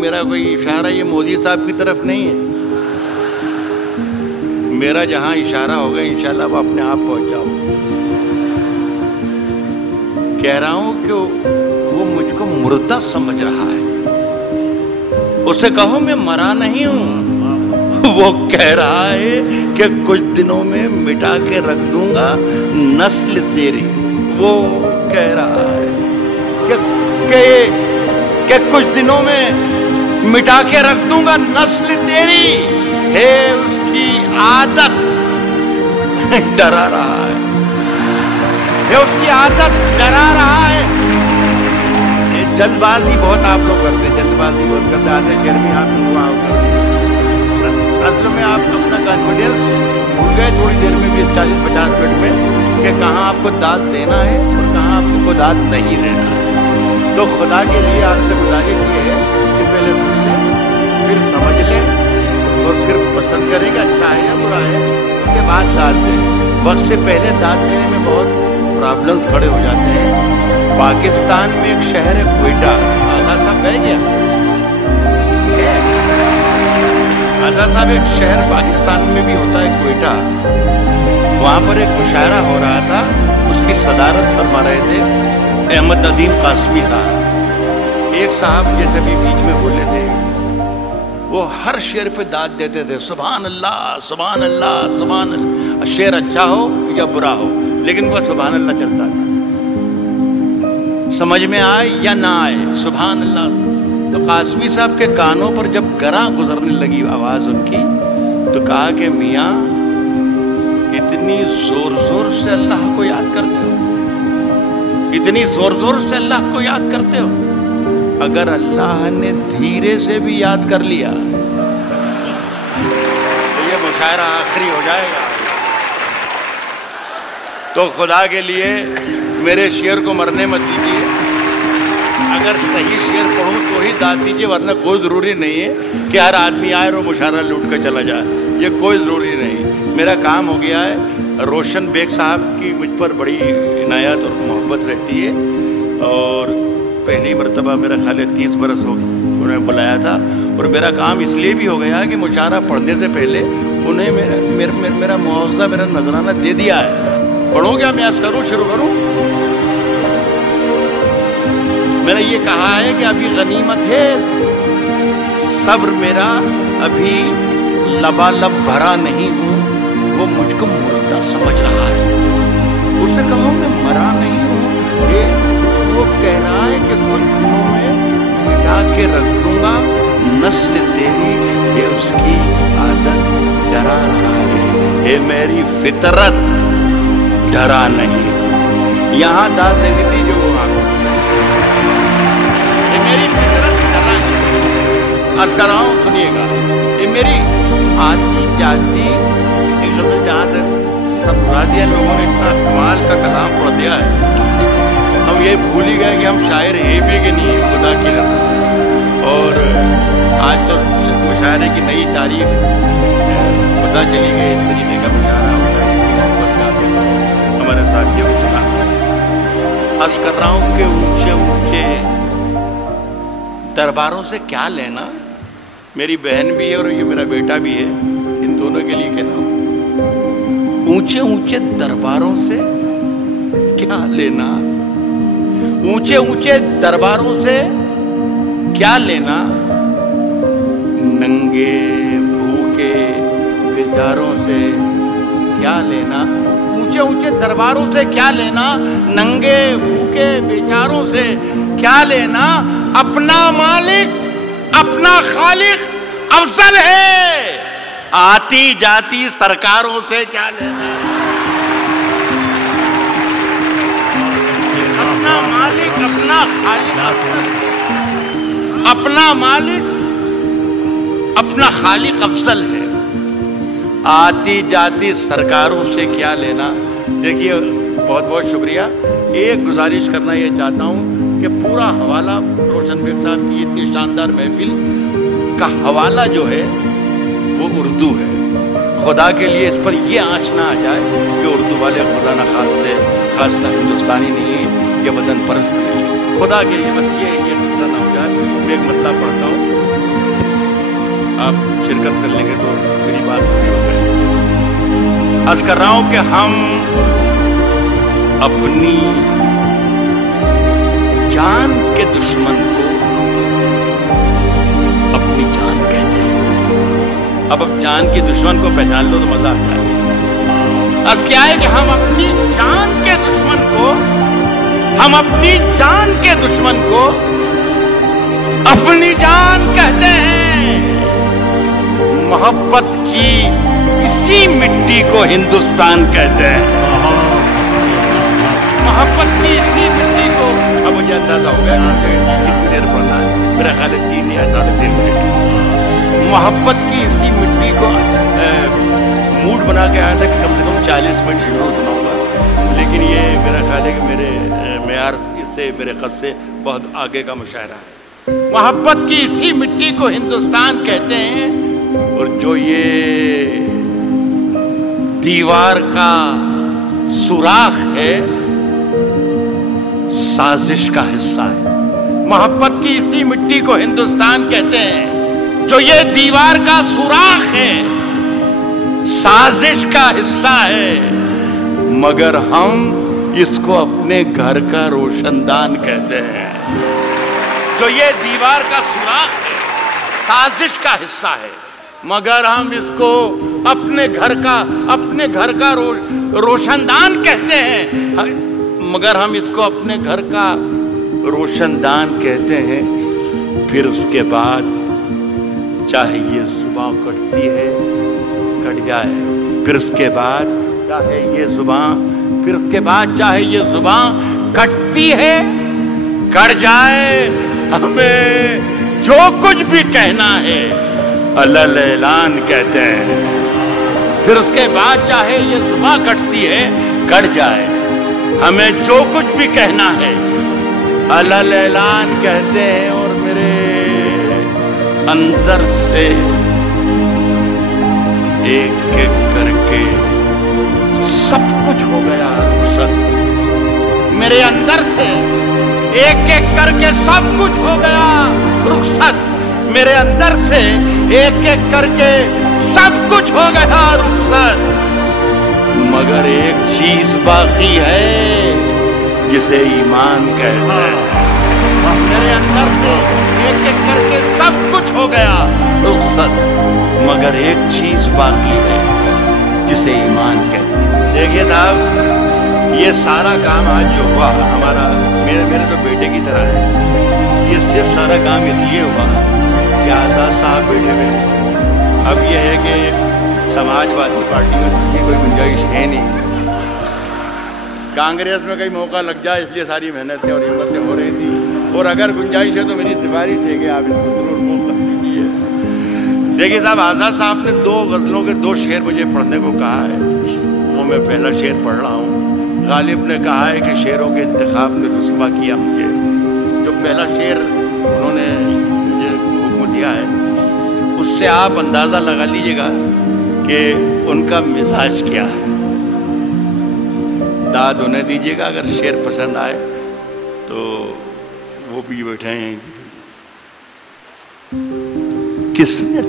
میرا کوئی اشارہ یہ مودی صاحب کی طرف نہیں ہے. میرا جہاں اشارہ ہوگا انشاءاللہ وہ اپنے آپ پہنچ جاؤ. کہہ رہا ہوں کہ وہ مجھ کو مردہ سمجھ رہا ہے. اسے کہو میں مرا نہیں ہوں. وہ کہہ رہا ہے کہ کچھ دنوں میں مٹا کے رکھ دوں گا نسل تیری. وہ کہہ رہا ہے کہ کچھ دنوں میں مٹا کے رکھ دوں گا نسل تیری. ہے اس کی عادت ڈرا رہا ہے. ہے اس کی عادت ڈرا رہا ہے. جلد بازی بہت آپ لوگ کرتے ہیں. جلد بازی بہت کرتے ہیں. آدھے شعر میں آپ لوگ واو کرتے ہیں. اصل میں آپ اپنا کانفیڈنس بھول گئے تھوڑی دیر میں 20-40-50 منٹ میں کہ کہاں آپ کو داد دینا ہے اور کہاں آپ کو داد نہیں دینا ہے. تو خدا کے لیے آپ سے گزارش یہ ہے کہ پہلے سن لیں, پھر سمجھ لیں, اور پھر پسند کریں کہ اچھا ہے یا برا ہے, اس کے بعد داد دیں. وقت سے پہلے داد دینے میں بہت پرابلم کھڑے ہو جاتے ہیں. پاکستان میں ایک شہر ہے کوئٹہ. آزاد صاحب گئے کیا؟ آزاد صاحب ایک شہر پاکستان میں بھی ہوتا ہے کوئٹہ. وہاں پر ایک مشاعرہ ہو رہا تھا. اس کی صدارت فرما رہے تھے احمد ندیم قاسمی صاحب. ایک صاحب جیسے بھی بیچ میں بولے تھے, وہ ہر شعر پہ داد دیتے تھے, سبحان اللہ سبحان اللہ سبحان اللہ. شعر اچھا ہو یا برا ہو لیکن وہ سبحان اللہ چلتا تھا. سمجھ میں آئے یا نہ آئے سبحان اللہ. تو قاسمی صاحب کے کانوں پر جب گراں گزرنے لگی آواز ان کی تو کہا کہ میاں اتنی زور زور سے اللہ کو یاد کرتے ہو, اتنی زور زور سے اللہ کو یاد کرتے ہو. اگر اللہ نے دھیرے سے بھی یاد کر لیا تو یہ مشاعرہ آخری ہو جائے گا. تو خدا کے لیے میرے شعر کو مرنے مت دیجیے. اگر صحیح شعر پڑھوں تو ہی داد دیجیے, ورنہ کوئی ضروری نہیں ہے کہ ہر آدمی آئے اور مشاعرہ لوٹ کر چلا جائے. یہ کوئی ضروری نہیں. میرا کام ہو گیا ہے. روشن بیگ صاحب کی مجھ پر بڑی عنایت اور محبت رہتی ہے, اور پہلی مرتبہ میرا خیال ہے 30 برس ہو گئے انہوں نے بلایا تھا. اور میرا کام اس لیے بھی ہو گیا کہ مشاعرہ پڑھنے سے پہلے انہیں میرا معاوضہ, میرا نذرانہ دے دیا ہے. پڑھو گیا میں کروں شروع کروں. میں نے یہ کہا ہے کہ ابھی غنیمت ہے صبر میرا, ابھی لبالب بھرا نہیں ہوں. وہ مجھ کو مردہ سمجھ رہا ہے. اسے کہو میں مرا نہیں ہوں. وہ کہہ رہا ہے کہ کچھ دنوں میں مٹا کے رکھ دوں گا نسل تیری. یہ اس کی عادت ڈرا رہا ہے. یہ میری فطرت ڈرا نہیں. یہاں داد دینی تھی جو وہ آگے. یہ میری فطرت ڈرا نہیں. عرض کر رہا ہوں سنیے گا. یہ میری آتی جاتی غزل جہاں سے سب بھلا دیا لوگوں نے. اتنا کمال کا کلام پڑھ دیا ہے ہم یہ بھول ہی گئے کہ ہم شاعر ہیں بھی کہ نہیں خدا کی رضا. اور آج تو مشاعرے کی نئی تعریف پتہ چلی گئی. اس طریقے کا مشاعرہ ہوتا ہے کہ محبت کا ہمارے ساتھیوں کو سنا. عرض کر رہا ہوں کہ اونچے اونچے درباروں سے کیا لینا. میری بہن بھی ہے اور یہ میرا بیٹا بھی ہے, ان دونوں کے لیے کہنا ہوں اونچے اونچے درباروں سے کیا لینا. اونچے اونچے درباروں سے کیا لینا. ننگے بھوکے بیچاروں سے کیا لینا. اونچے اونچے درباروں سے کیا لینا. ننگے بھوکے بیچاروں سے کیا لینا. اپنا مالک اپنا خالق افضل ہے. آتی جاتی سرکاروں سے کیا لینا. اپنا مالک اپنا خالق افضل. اپنا مالک اپنا خالق افضل ہے. آتی جاتی سرکاروں سے کیا لینا. دیکھیے بہت بہت شکریہ. ایک گزارش کرنا یہ چاہتا ہوں کہ پورا حوالہ روشن بیگ صاحب کی اتنی شاندار محفل کا حوالہ جو ہے وہ اردو ہے. خدا کے لیے اس پر یہ آنچ نہ آ جائے کہ اردو والے خدا نخواستہ ہندوستانی نہیں ہے یا وطن پرست نہیں ہے. خدا کے لیے بس یہ قصہ نہ ہو جائے. میں ایک مطلب پڑھتا ہوں, آپ شرکت کر لیں گے تو میری بات پوری ہو جائے. عرض کر رہا ہوں کہ ہم اپنی جان کے دشمن کو اپنی جان کہتے ہیں. اب جان کے دشمن کو پہچان لو تو مزہ آ جائے. عرض کیا ہے کہ ہم اپنی جان کے دشمن کو اپنی جان کہتے ہیں. محبت کی اسی مٹی کو ہندوستان کہتے ہیں. محبت کی اسی مٹی کو, اب مجھے اندازہ ہو گیا کتنی دیر پڑھنا ہے, میرا خیال ہے 3 یا 3.5 منٹ. محبت کی اسی مٹی کو موڈ بنا کے آیا تھا کہ کم سے کم 40 منٹ شروع سناؤں گا, لیکن یہ میرا خیال ہے کہ میرے معیار سے, میرے خط سے بہت آگے کا مشاعرہ ہے. محبت کی اسی مٹی کو ہندوستان کہتے ہیں, اور جو یہ دیوار کا سوراخ ہے سازش کا حصہ ہے. محبت کی اسی مٹی کو ہندوستان کہتے ہیں, جو یہ دیوار کا سوراخ ہے سازش کا حصہ ہے, مگر ہم اس کو اپنے گھر کا روشن دان کہتے ہیں. جو یہ دیوار کا سوراخ ہے سازش کا حصہ ہے, مگر ہم اس کو اپنے گھر کا روشن دان کہتے ہیں. مگر ہم اس کو اپنے گھر کا روشن دان کہتے ہیں. پھر اس کے بعد چاہے یہ زبان کٹتی ہے کٹ جائے, پھر اس کے بعد چاہے یہ زبان کٹتی ہے کٹ جائے, ہمیں جو کچھ بھی کہنا ہے علل اعلان کہتے ہیں. پھر اس کے بعد چاہے یہ زبان کٹتی ہے کٹ جائے, ہمیں جو کچھ بھی کہنا ہے علل اعلان کہتے ہیں. اور میرے اندر سے ایک ایک کر کے سب کچھ ہو گیا رخصت. میرے اندر سے ایک ایک کر کے سب کچھ ہو گیا رخصت. میرے اندر سے ایک ایک کر کے سب کچھ ہو گیا رخصت, مگر ایک چیز باقی ہے جسے ایمان کہتے ہیں. میرے اندر سے ایک ایک کر کے سب کچھ ہو گیا رخصت, مگر ایک چیز باقی ہے جسے ایمان کہتے ہیں. دیکھیے صاحب, یہ سارا کام آج جو ہوا ہمارا, میرے تو بیٹے کی طرح ہے. یہ صرف سارا کام اس لیے ہوا کہ آزاد صاحب بیٹھے ہوئے. اب یہ ہے کہ سماجوادی پارٹی میں اس کی کوئی گنجائش ہے نہیں. کانگریس میں کئی موقع لگ جائے, اس لیے ساری محنتیں اور ہمتیں ہو رہی تھی. اور اگر گنجائش ہے تو میری سفارش ہے کہ آپ اس کو ضرور موقع دیجیے. دیکھیے صاحب, آزاد صاحب نے 2 غزلوں کے 2 شعر مجھے پڑھنے کو کہا ہے. وہ میں پہلا شعر پڑھ رہا ہوں. غالب نے کہا ہے کہ شعروں کے انتخاب نے رسوا کیا مجھے. جو پہلا شعر انہوں نے مجھے حکم دیا ہے, اس سے آپ اندازہ لگا لیجئے گا کہ ان کا مزاج کیا ہے. داد انہیں دیجئے گا, اگر شعر پسند آئے تو وہ بھی بیٹھے ہیں. کس نے